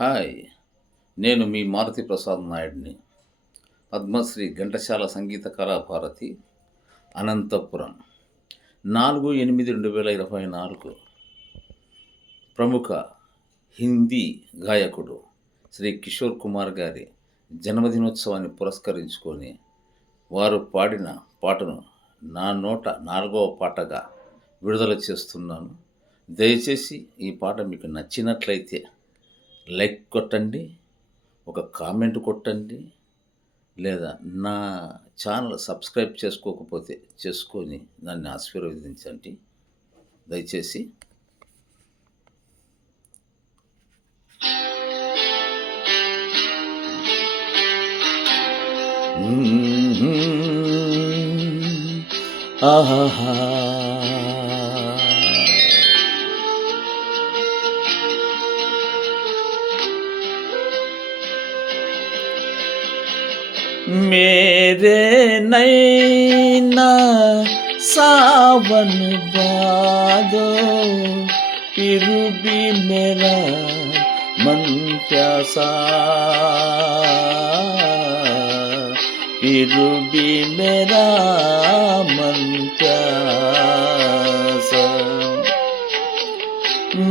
Hi! నేను మీ మారుతి ప్రసాద్ నాయుడిని. పద్మశ్రీ ఘంటసాల సంగీత కళాభారతి అనంతపురం 4/8/2024 ప్రముఖ హిందీ గాయకుడు శ్రీ కిషోర్ కుమార్ గారి జన్మదినోత్సవాన్ని పురస్కరించుకొని వారు పాడిన పాటను నా నోట 4వ పాటగా విడుదల చేస్తున్నాను. దయచేసి ఈ పాట మీకు నచ్చినట్లయితే లైక్ కొట్టండి, ఒక కామెంట్ కొట్టండి, లేదా నా ఛానల్ సబ్స్క్రైబ్ చేసుకోకపోతే చేసుకొని నన్ను ఆశీర్వదించండి దయచేసి. ఆహాహా मेरे नैना सावन बादो फिर भी मेरा मन प्यासा, फिर भी मेरा मन प्यासा।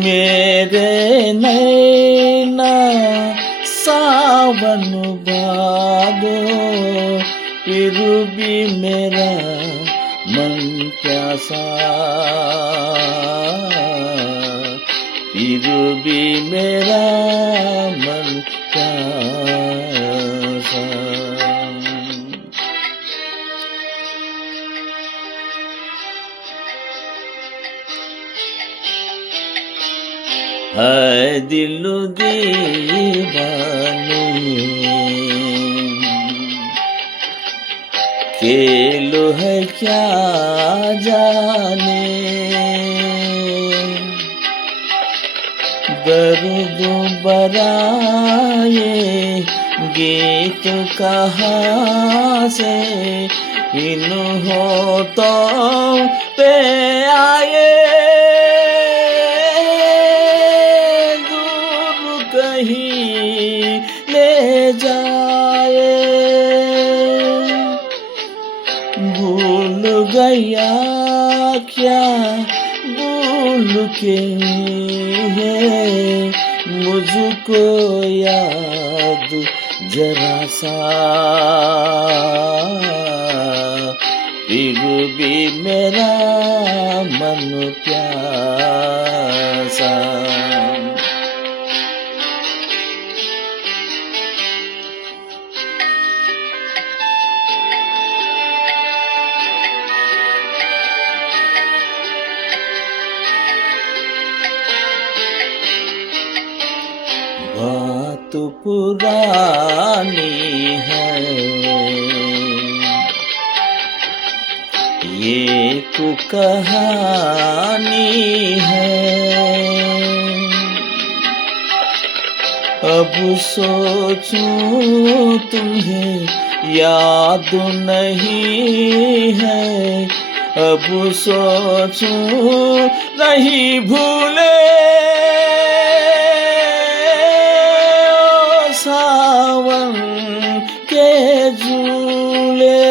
मेरे नैना सावन बादो फिर भी मेरा मन प्यासा, फिर भी मेरा मन प्यासा। है दिल दीवाने खेल है क्या जाने, दर्द बराए गीत कहाँ से इन होठों पे आए, दूर कहीं ले जाए। भूल गया क्या भूल के है मुझको याद जरा सा, फिर भी मेरा मन प्यासा। बात पुरानी है ये तो कहानी है, अब सोचूं तुम्हें याद नहीं है, अब सोचूं नहीं भूले सावन के झूले।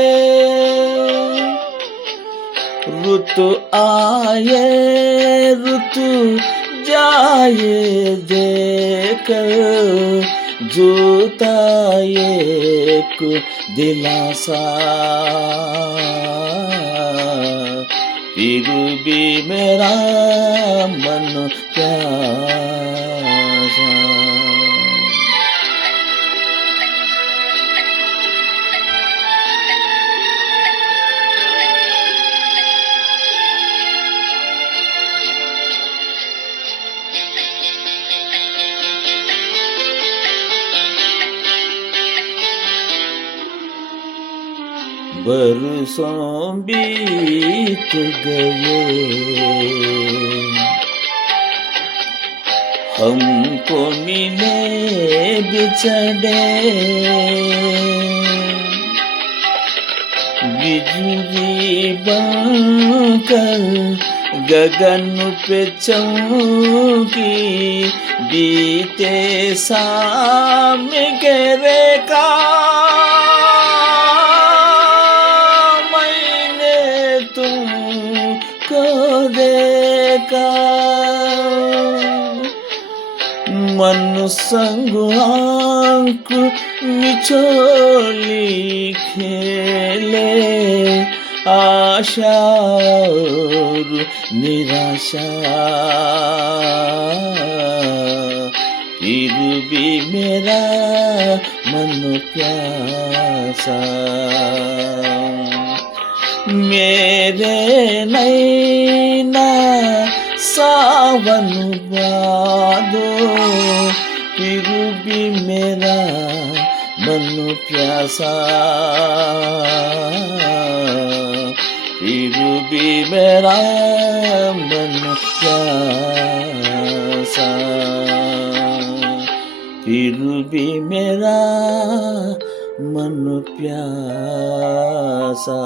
ऋतु आए ऋतु जाए देकर जूता एक दिलासा, फिर भी मेरा मन प्यासा। बरसों बीत गए हमको मिले बिछड़े, बिजली बनकर गगन पे चमकी बीते शाम घेरे का मैंने तुमको देखा मन संग आँख मिचोली खेले आशा और निराशा फिर भी मेरा मन प्यासा मेरे नैना सावन बादो फिर भी मेरा मन प्यासा फिर भी मेरा मन प्यासा फिर भी मेरा मन प्यासा